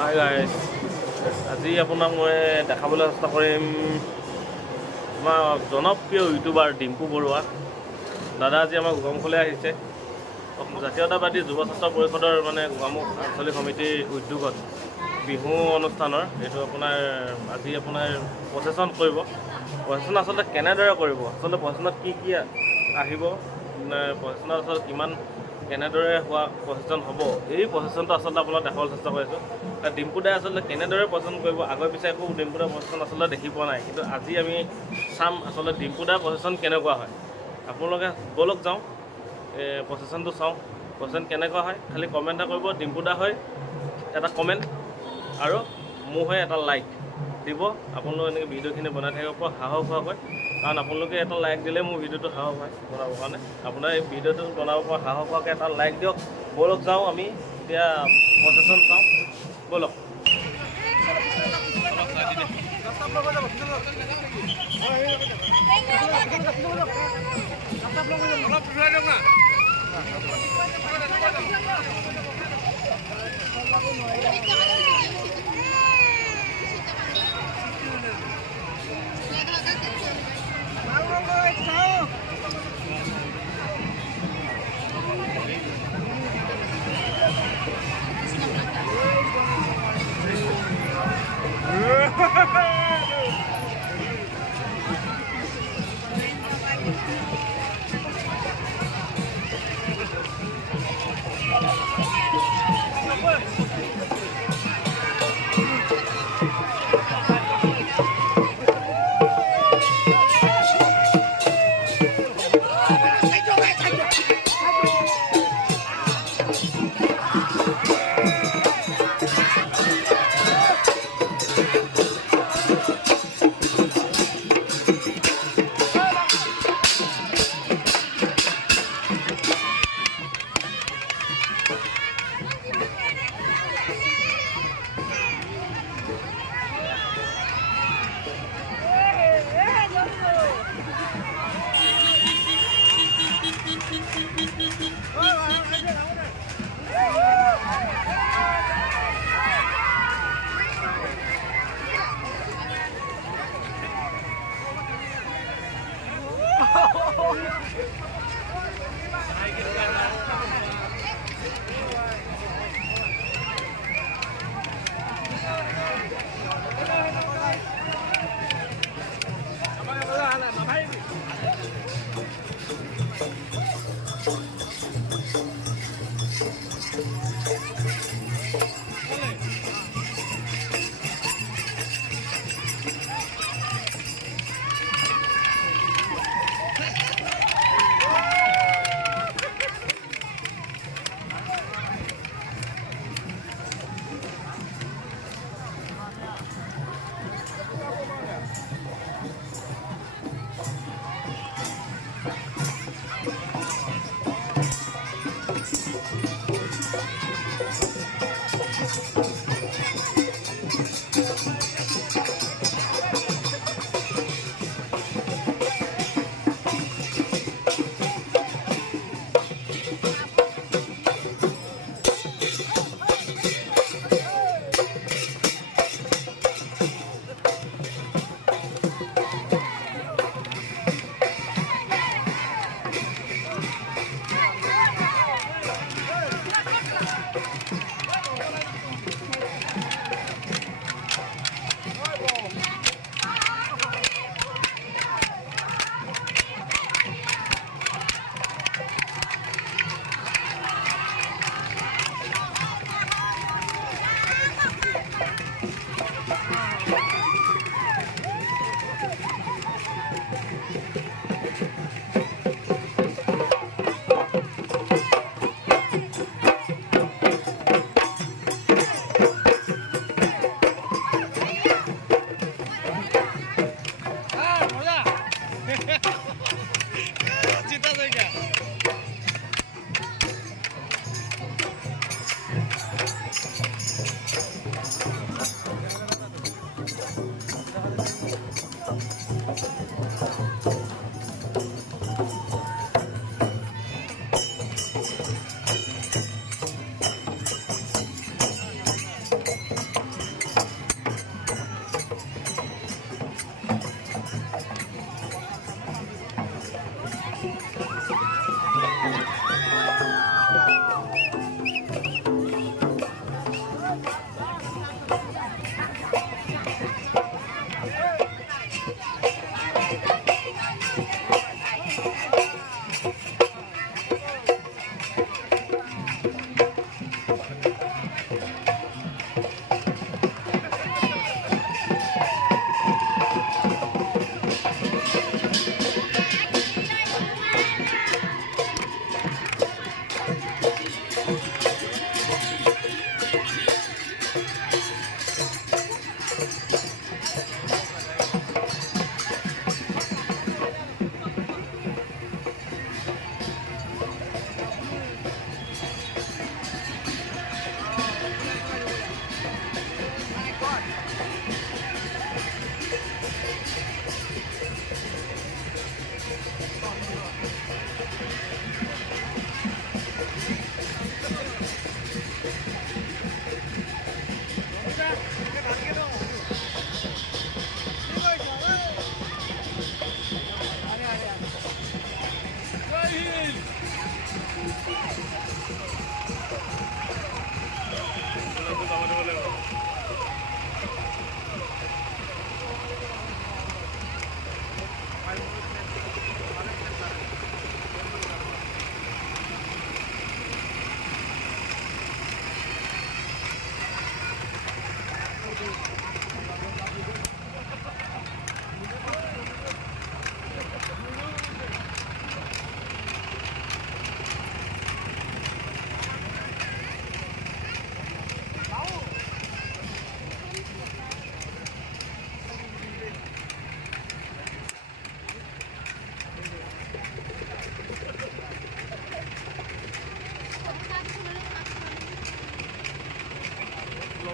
Hi guys, আজি আপোনাক মই দেখাবলৈ চেষ্টা কৰিম আমাৰ জনপ্ৰিয় ইউটিউবাৰ ডিম্পু বৰুৱা দাদা আজি আমাৰ গোগামুখলৈ আহিছে। জাতীয়তাবাদী যুৱ ছাত্ৰ পৰিষদৰ গোগামুখ আঞ্চলিক সমিতিৰ উদ্যোগত বিহু অনুষ্ঠানৰ এইটো আজি প্ৰচেশ্যন কৰিব। প্ৰচেশ্যন আচলতে কেনেদৰে কৰিব, আচলতে প্ৰচেশ্যনত কি আহিব, প্ৰচেশ্যনত আচলতে কেনেদৰে হোৱা প্ৰচেশ্যন হ'ব, এই প্ৰচেশ্যনটো আচলতে আপোনাক দেখাবলৈ চেষ্টা কৰিছোঁ। ডিম্পু দাই আচলতে কেনেদৰে প্ৰচেশ্যন কৰিব, আগৰ পিছে একো ডিম্পু দাৰ প্ৰচেশ্যন আচলতে দেখি পোৱা নাই, কিন্তু আজি আমি চাম আচলতে ডিম্পু দাৰ প্ৰচেশ্যন কেনেকুৱা হয়। আপোনালোকে ব'লক যাওঁ, প্ৰচেশ্যনটো চাওঁ, প্ৰচেশ্যন কেনেকুৱা হয়। খালি কমেণ্ট এটা কৰিব, ডিম্পু দা হয় এটা কমেণ্ট আৰু মোৰ হৈ এটা লাইক দিব। আপোনালোকে এনেকৈ ভিডিঅ'খিনি বনাই থাকিব পৰা সাহস হোৱাকৈ, কাৰণ আপোনালোকে এটা লাইক দিলে মোৰ ভিডিঅ'টো সাহস হয় বনাবৰ কাৰণে। আপোনাৰ এই ভিডিঅ'টো বনাব পৰা সাহস হোৱাকৈ এটা লাইক দিয়ক। ব'লক যাওঁ, আমি এতিয়া প্ৰচেশ্যন চাওঁ, ব'লক।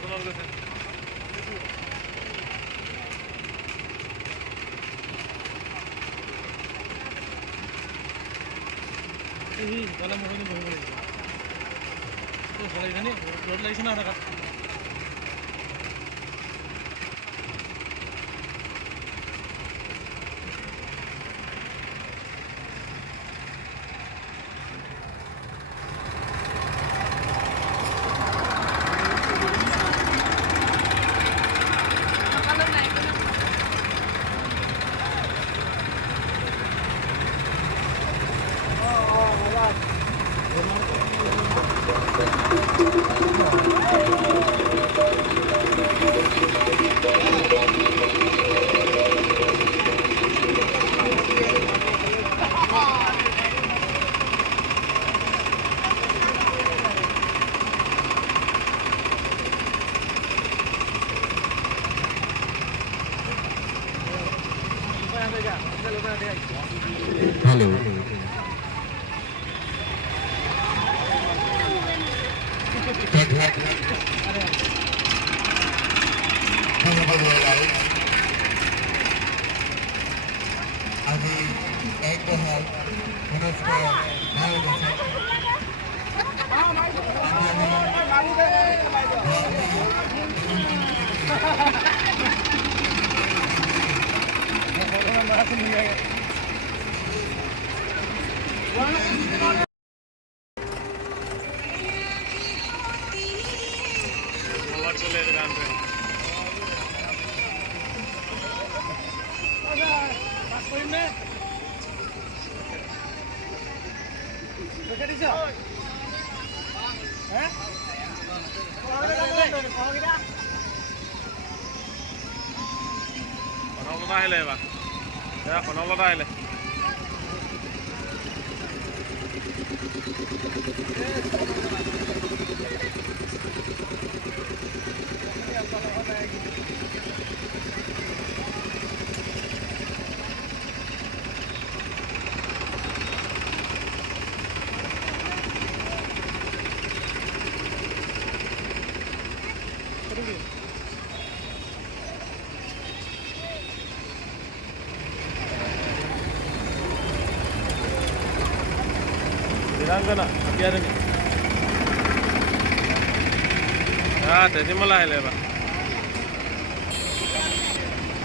বৰষুণত গৈছে গ'লে মোক বহিব লাগিব ৰ'দ লাগিছে না তাত Hello. আহিলে এবাৰ খনলতা আহিলে Dirangana, hati ada nih. Ah, tadi malah lebar.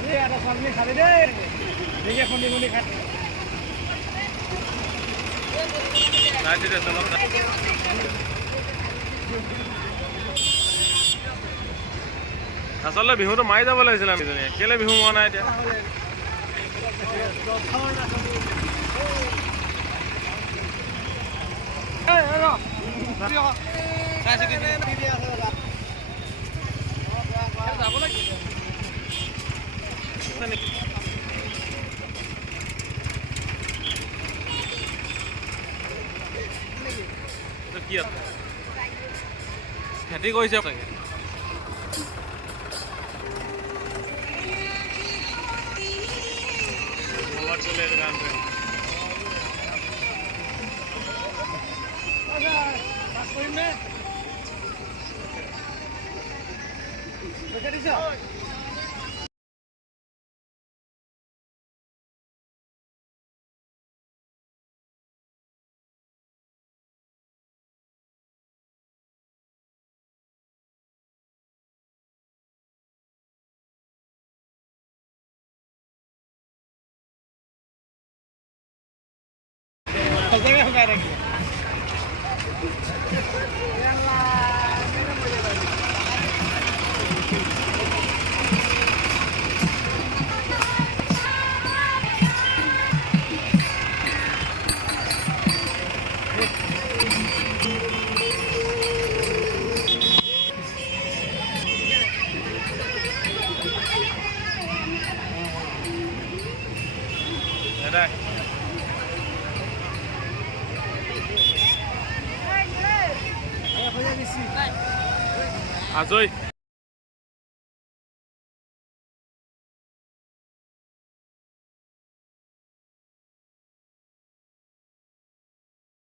Ini ada salmi khali deh. Ini kuning khali. Nanti deh sama. Asalnya bihu tuh mai যাব লাগিছিল আমি জনে কেলে বিহু মনা নাই এতিয়া খেতি কৰিছে চাগে চলে গান Azoy